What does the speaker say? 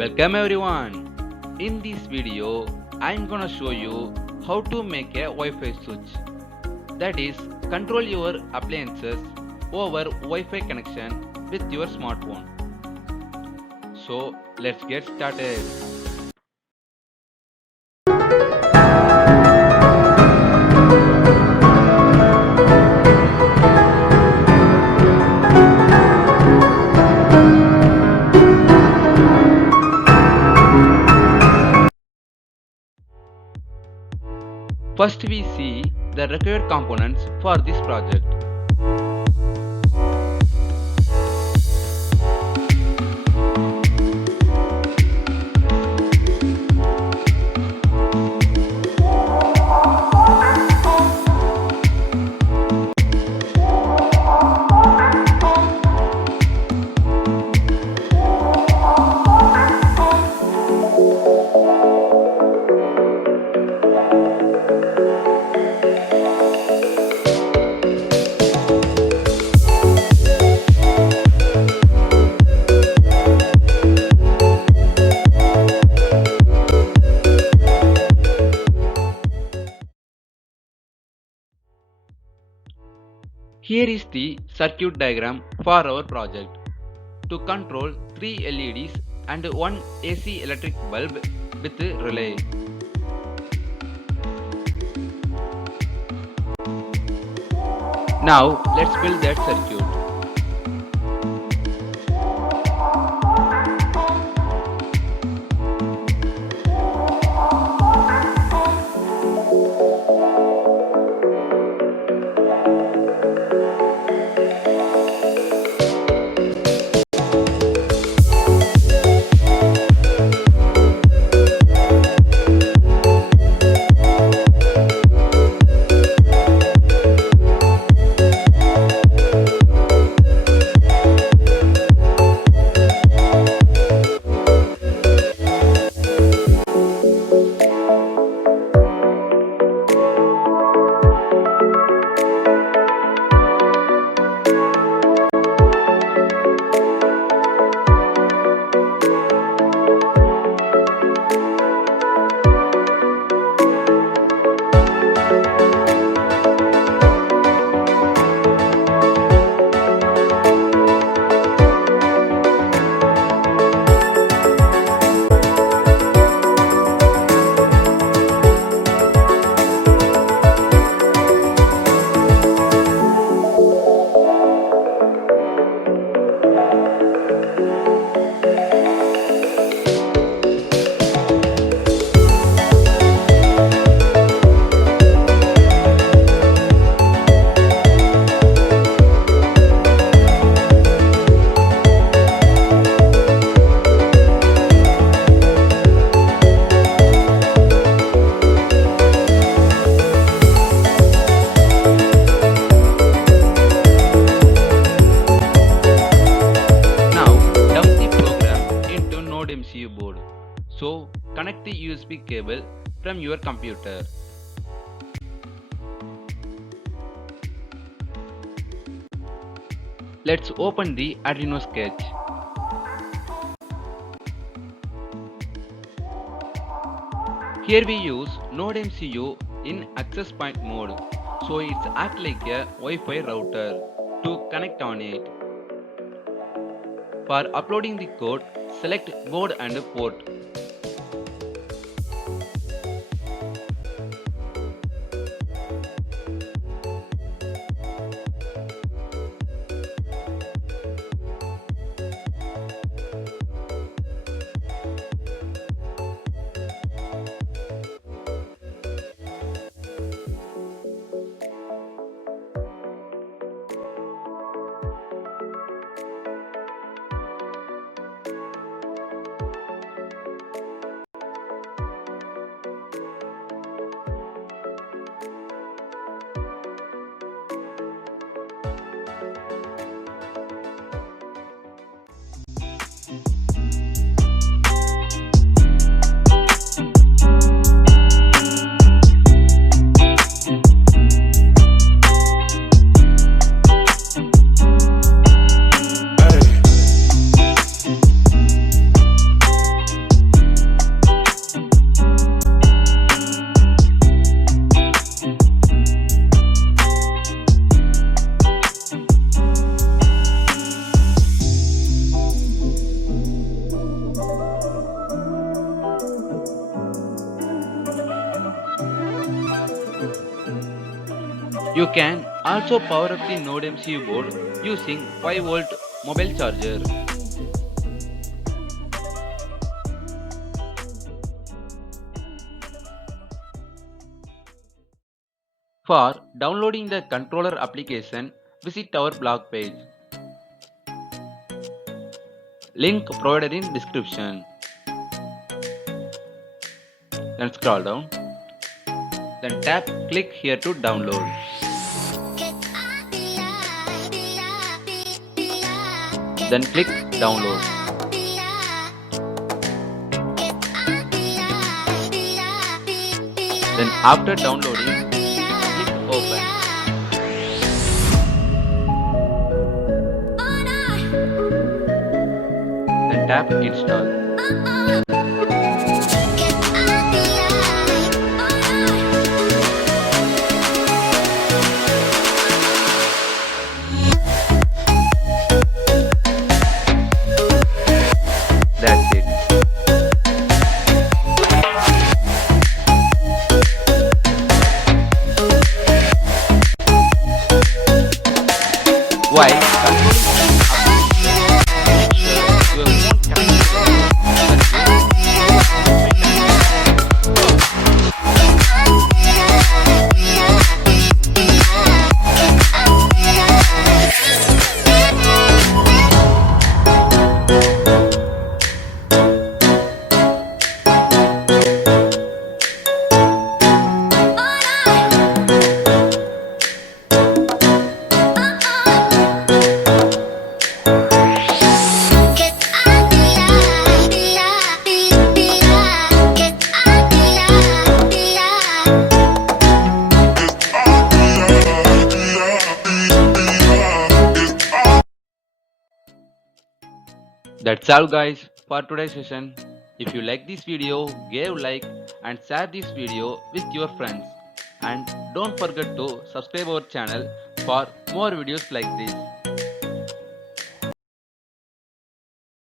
Welcome everyone. In this video, I'm gonna show you how to make a Wi-Fi switch. That is, control your appliances over Wi-Fi connection with your smartphone. So let's get started. First we see the required components for this project. Here is the circuit diagram for our project. To control 3 LEDs and 1 AC electric bulb with relay. Now let's build that circuit. NodeMCU board. So connect the USB cable from your computer. Let's open the Arduino sketch. Here we use NodeMCU in access point mode, so it's act like a Wi-Fi router to connect on it. For uploading the code, select board and port. You can also power up the NodeMCU board using 5V mobile charger. For downloading the controller application, visit our blog page. Link provided in description. Then scroll down. Then click here to download. Then click download. Then after downloading, click open. Then tap install. That's it. While controlling your phone That's all guys for today's session. If you like this video, give like and share this video with your friends. And don't forget to subscribe our channel for more videos like this.